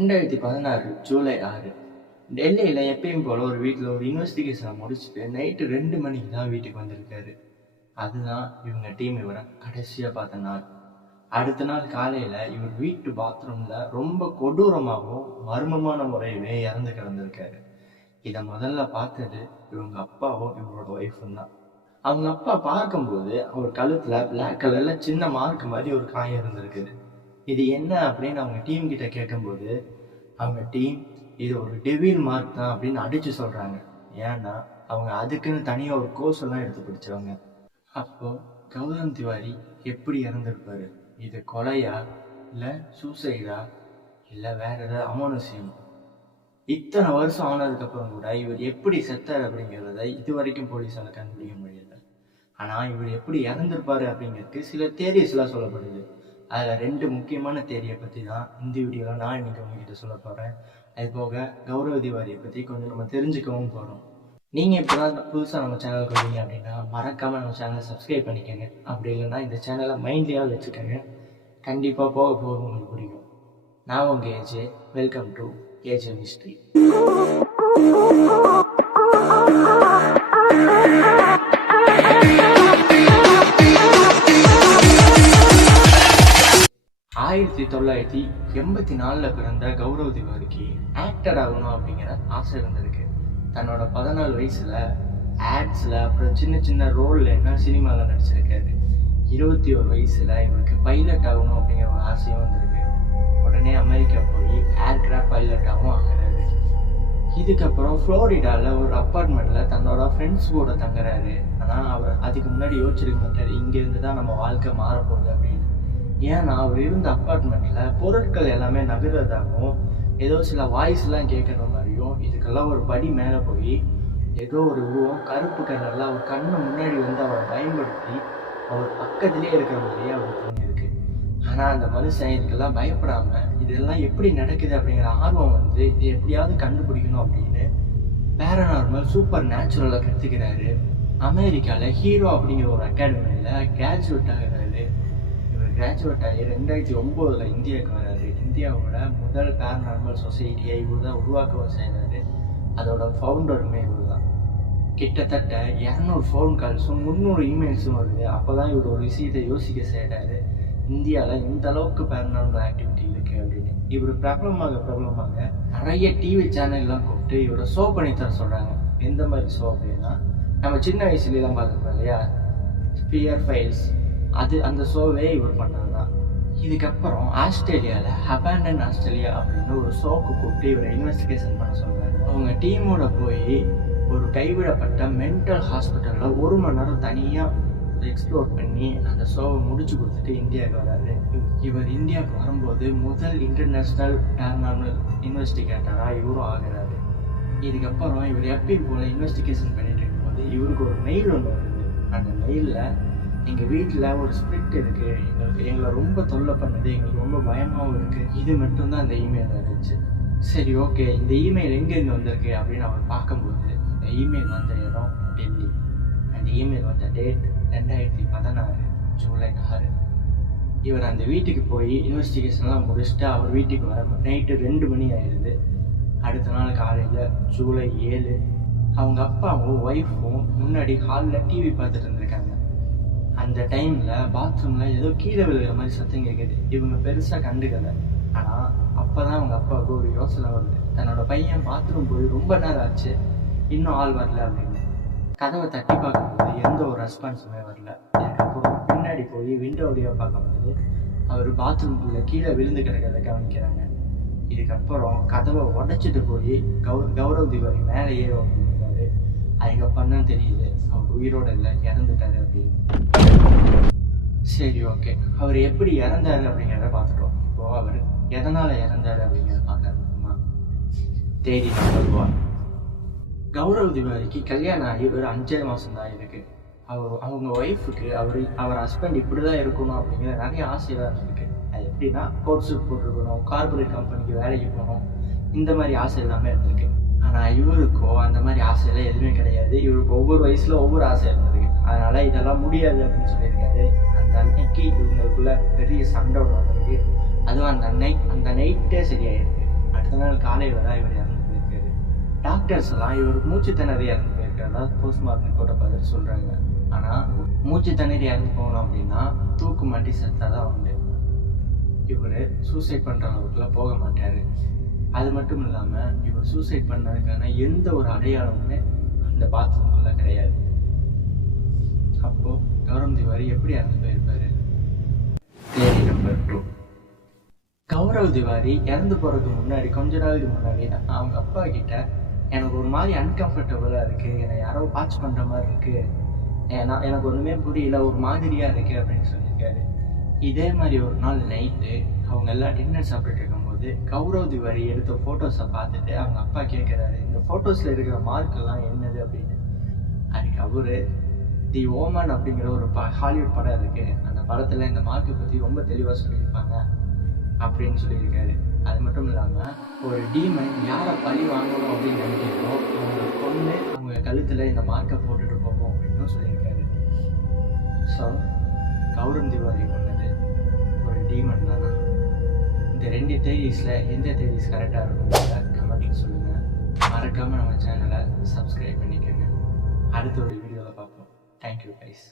2016 ஜூலை 6 டெல்லியில் எப்பயும் போல் ஒரு வீட்டில் ஒரு இன்வெஸ்டிகேஷனை முடிச்சுட்டு நைட்டு 2 மணிக்கு தான் வீட்டுக்கு வந்திருக்காரு. அதுதான் இவங்க டீம் இவரை கடைசியாக பார்த்த நாள். அடுத்த நாள் காலையில் இவர் வீட்டு பாத்ரூமில் ரொம்ப கொடூரமாகவும் மர்மமான முறையிலே இறந்து கிடந்திருக்காரு. இதை முதல்ல பார்த்தது இவங்க அப்பாவும் இவரோட ஒய்ஃபும் தான். அவங்க அப்பா பார்க்கும்போது அவர் கழுத்தில் பிளாக் கலரில் சின்ன மார்க் மாதிரி ஒரு காயம் இருந்திருக்குது. இது என்ன அப்படின்னு அவங்க டீம் கிட்ட கேட்கும்போது அவங்க டீம் இது ஒரு டெவில் மார்க் தான் அப்படின்னு அடித்து சொல்கிறாங்க. ஏன்னா அவங்க அதுக்குன்னு தனியாக ஒரு கோர்ஸ் எல்லாம் எடுத்து படித்தவங்க. அப்போது கௌதம் திவாரி எப்படி இறந்துருப்பாரு? இது கொலையா இல்லை சூசைடா இல்லை வேற ஏதாவது அமானுஷ்யம்? இத்தனை வருஷம் ஆனதுக்கப்புறம் கூட இவர் எப்படி செத்தார் அப்படிங்கிறத இது வரைக்கும் போலீஸால் கண்டுபிடிக்க முடியல. ஆனால் இவர் எப்படி இறந்துருப்பாரு அப்படிங்கிறதுக்கு சில தேரிஸ்லாம் சொல்லப்படுது. அதில் 2 முக்கியமான தேரியை பற்றி தான் இந்த வீடியோவில் நான் இன்றைக்கி உங்ககிட்ட சொல்ல போகிறேன். அது போக கௌரவ திவாரியை பற்றி கொஞ்சம் நம்ம தெரிஞ்சுக்கவும் போகிறோம். நீங்கள் இப்போ தான் புதுசாக நம்ம சேனலுக்கு வந்தீங்க அப்படின்னா மறக்காமல் நம்ம சேனலை சப்ஸ்கிரைப் பண்ணிக்கோங்க. அப்படி இல்லைன்னா இந்த சேனலை மைண்ட்லேயாவது வச்சுக்கோங்க. கண்டிப்பாக போக போக உங்களுக்கு பிடிக்கும். நான் உங்கள் AJ. Welcome to AJ mystery. 1984 பிறந்த கௌரவ திவாரிக்கு ஆக்டர் ஆகணும் அப்படிங்கிற ஆசை இருந்திருக்கு. தன்னோட 14 வயசுல ஆட்ஸில் அப்புறம் சின்ன சின்ன ரோலில் என்ன சினிமாவில் நடிச்சிருக்காரு. 21 வயசுல இவருக்கு பைலட் ஆகணும் அப்படிங்கிற ஒரு ஆசையும் வந்திருக்கு. உடனே அமெரிக்கா போய் ஏர்கிராஃப்ட் பைலட்டாகவும் ஆகிறாரு. இதுக்கப்புறம் ஃப்ளோரிடாவில் ஒரு அப்பார்ட்மெண்ட்டில் தன்னோட ஃப்ரெண்ட்ஸ் கூட தங்குறாரு. ஆனால் அவர் அதுக்கு முன்னாடி யோசிச்சிருக்க மாட்டார் இங்கேருந்து தான் நம்ம வாழ்க்கை மாறப்போகுது அப்படின்னு. ஏன்னா அவர் இருந்த அப்பார்ட்மெண்ட்டில் பொருட்கள் எல்லாமே நகர்றதாகவும் ஏதோ சில வாய்ஸ்லாம் கேட்குற மாதிரியும் இதுக்கெல்லாம் ஒரு படி மேலே போய் ஏதோ ஒரு உருவம் கருப்பு கலரில் அவர் கண்ணை முன்னாடி வந்து அவரை பயன்படுத்தி அவர் பக்கத்துலேயே இருக்கிற மாதிரியே அவருக்கு தோணியிருக்கு. ஆனால் அந்த மனுஷன் இதுக்கெல்லாம் பயப்படாமல் இதெல்லாம் எப்படி நடக்குது அப்படிங்கிற ஆர்வம் வந்து இது எப்படியாவது கண்டுபிடிக்கணும் அப்படின்னு பேரநார்மல் சூப்பர் நேச்சுரலாக கற்றுக்கிறாரு. அமெரிக்காவில் ஹீரோ அப்படிங்கிற ஒரு அகாடமியில் கிராஜுவேட் ஆகிறாரு. கிராஜுவேட் ஆகி 2009 இந்தியாவுக்கு வர்றாரு. இந்தியாவோட முதல் பேரநார்மல் சொசைட்டியை இவர் தான் உருவாக்க செய்கிறாரு. அதோட ஃபவுண்டருமே இவர் தான். கிட்டத்தட்ட 200 ஃபோன் கால்ஸும் 300 இமெயில்ஸும் வருது. அப்போ தான் இவர் ஒரு விஷயத்தை யோசிக்க செய்கிறாரு. இந்தியாவில் இந்த அளவுக்கு பேரநார்மல் ஆக்டிவிட்டி இருக்குது அப்படின்னு. இவர் பிரபலமாக நிறைய டிவி சேனல்லாம் கூப்பிட்டு இவரை ஷோ பண்ணி தர சொல்கிறாங்க. எந்த மாதிரி ஷோ அப்படின்னா நம்ம சின்ன வயசுலாம் பார்த்துருப்போம் இல்லையா, ஸ்பியர் ஃபைல்ஸ், அந்த ஷோவே இவர் பண்ணது தான். இதுக்கப்புறம் ஆஸ்திரேலியாவில் அபேண்டன் ஆஸ்திரேலியா அப்படின்னு ஒரு ஷோக்கு கூப்பிட்டு இவரை இன்வெஸ்டிகேஷன் பண்ண சொல்கிறாரு. அவங்க டீமோட போய் ஒரு கைவிடப்பட்ட மென்டல் ஹாஸ்பிட்டலில் 1 மணி நேரம் தனியாக எக்ஸ்ப்ளோர் பண்ணி அந்த ஷோவை முடிச்சு கொடுத்துட்டு இந்தியாவுக்கு வராரு. இவர் இந்தியாவுக்கு வரும்போது முதல் இன்டர்நேஷ்னல் பேரநார்மல் இன்வெஸ்டிகேட்டராக இவரும் ஆகிறாரு. இதுக்கப்புறம் இவர் எப்பயும் போல் இன்வெஸ்டிகேஷன் பண்ணிட்டு இருக்கும்போது இவருக்கு ஒரு மெயில் ஒன்று வருது. அந்த மெயிலில் எங்கள் வீட்டில் ஒரு ஸ்பிரிட் இருக்குது, எங்களை ரொம்ப தொல்லை பண்ணுது, எங்களுக்கு ரொம்ப பயமாகவும் இருக்குது, இது மட்டும்தான் அந்த இமெயில் இருந்துச்சு. சரி ஓகே, இந்த இமெயில் எங்கேருந்து வந்திருக்கு அப்படின்னு அவர் பார்க்கும்போது இந்த இமெயில் வந்த இடம் டெல்லி. அந்த இமெயில் வந்த டேட் 2016 ஜூலை 6. இவர் அந்த வீட்டுக்கு போய் இன்வெஸ்டிகேஷன்லாம் முடிச்சுட்டு அவர் வீட்டுக்கு வர நைட்டு 2 மணி ஆயிடுது. அடுத்த நாள் காலையில் ஜூலை 7 அவங்க அப்பாவும் ஒய்ஃபும் முன்னாடி ஹாலில் டிவி பார்த்துட்டு இருந்திருக்காங்க. அந்த டைமில் பாத்ரூமில் ஏதோ கீழே விழுகிற மாதிரி சத்தம் கேட்குது. இவங்க பெருசாக கண்டுக்கலை. ஆனால் அப்போ தான் அவங்க அப்பாவுக்கு ஒரு யோசனை வருது. தன்னோட பையன் பாத்ரூம் போய் ரொம்ப நேரம் ஆச்சு, இன்னும் ஆள் வரல அப்படின்னு. கதவை தட்டி பார்க்கும்போது எந்த ஒரு ரெஸ்பான்ஸுமே வரல. அதுக்கப்புறம் பின்னாடி போய் விண்டோ வழியாக பார்க்கும்போது அவர் பாத்ரூம்குள்ளே கீழே விழுந்து கிடக்கிறத கவனிக்கிறாங்க. இதுக்கப்புறம் கதவை உடைச்சிட்டு போய் கௌரவ திவாரி மேலே ஏற வந்துருக்காரு. அதுக்கப்புறம் தான் தெரியுது அவர் உயிரோட இல்லை, இறந்துட்டாரு அப்படின்னு. சரி ஓகே, அவர் எப்படி இறந்தாரு அப்படிங்கிறத பார்த்துட்டோம். இப்போ அவர் எதனால் இறந்தாரு அப்படிங்கிறத பார்க்கணுமா? தேதி நம்பர் 1. கௌரவ திவாரிக்கு கல்யாணம் ஆகி ஒரு 5 மாதம் தான் இருக்கு. அவங்க ஒய்ஃபுக்கு அவர் ஹஸ்பண்ட் இப்படி தான் இருக்கணும் அப்படிங்கிற நிறைய ஆசையெல்லாம் இருக்கு. அது எப்படின்னா கோட் சூட் போட்டிருக்கணும், கார்பரேட் கம்பெனிக்கு வேலைக்கு போகணும், இந்த மாதிரி ஆசை எல்லாமே இருந்திருக்கு. ஆனால் இவருக்கோ அந்த மாதிரி ஆசையெல்லாம் எதுவுமே கிடையாது. இவருக்கு ஒவ்வொரு வயசில் ஒவ்வொரு ஆசை இருந்திருக்கு. அதனால் இதெல்லாம் முடியாது அப்படின்னு சொல்லியிருக்காரு. அந்த அன்னைக்கு இவங்களுக்குள்ள பெரிய சண்டை ஒன்று வந்திருக்கு. அதுவும் அந்த நைட்டே சரியாயிருக்கு. அடுத்த நாள் காலையில் தான் இவர் இறந்து போயிருக்காரு. டாக்டர்ஸ் எல்லாம் இவர் மூச்சு திணறி இறந்து போயிருக்காரு, போஸ்ட்மார்ட்டம் ரிப்போர்ட்டை பார்த்துட்டு சொல்கிறாங்க. ஆனால் மூச்சு திணறி இறந்து போகணும் அப்படின்னா தூக்கு மாட்டி செத்தாதான் உண்டு. இவர் சூசைட் பண்ணுற அளவுக்குலாம் போக மாட்டார். அது மட்டும் இல்லாமல் இவர் சூசைட் பண்ணதுக்கான எந்த ஒரு அடையாளமுமே அந்த பாத்ரூம்குள்ளே கிடையாது. அப்போது கௌரவ் திவாரி எப்படி இறந்து போயிருப்பாரு? தேதி நம்பர் 2. கௌரவ் திவாரி இறந்து போகிறதுக்கு முன்னாடி கொஞ்ச நாளுக்கு முன்னாடி அவங்க அப்பா கிட்ட எனக்கு ஒரு மாதிரி அன்கம்ஃபர்டபுளாக இருக்குது, என்னை யாரோ வாட்ச் பண்ணுற மாதிரி இருக்குது, எனக்கு ஒன்றுமே புரியல, ஒரு மாதிரியாக இருக்குது அப்படின்னு சொல்லியிருக்காரு. இதே மாதிரி ஒரு நாள் நைட்டு அவங்க எல்லாம் டின்னர் சாப்பிட்டுட்டு இருக்கும்போது கௌரவ் திவாரி எடுத்த ஃபோட்டோஸை பார்த்துட்டு அவங்க அப்பா கேட்குறாரு, இந்த ஃபோட்டோஸில் இருக்கிற மார்க்கெல்லாம் என்னது அப்படின்னு. அதுக்கு அவரு தி ஓமன் அப்படிங்கிற ஒரு ஹாலிவுட் படம் இருக்குது, அந்த படத்தில் இந்த மார்க்கை பற்றி ரொம்ப தெளிவாக சொல்லியிருப்பாங்க அப்படின்னு சொல்லியிருக்காரு. அது மட்டும் இல்லாமல் ஒரு டீமன் யாரை பழி வாங்கணும் அப்படின்னு நினைக்கிறோம் அவங்க கொண்டு அவங்க கழுத்தில் இந்த மார்க்கை போட்டுட்டு போவோம் அப்படின்னு சொல்லியிருக்காரு. ஸோ கௌரவ் திவாரி கொண்டது ஒரு டீமன் தானா? இந்த 2 தேதிஸில் எந்த தேதிஸ் கரெக்டாக இருக்கும்ன்றத கமெண்ட்டில் சொல்லுங்கள். மறக்காமல் நம்ம சேனலை சப்ஸ்கிரைப் பண்ணிக்கோங்க. அடுத்த ஒரு வீடியோவில் பார்ப்போம். Thank you guys.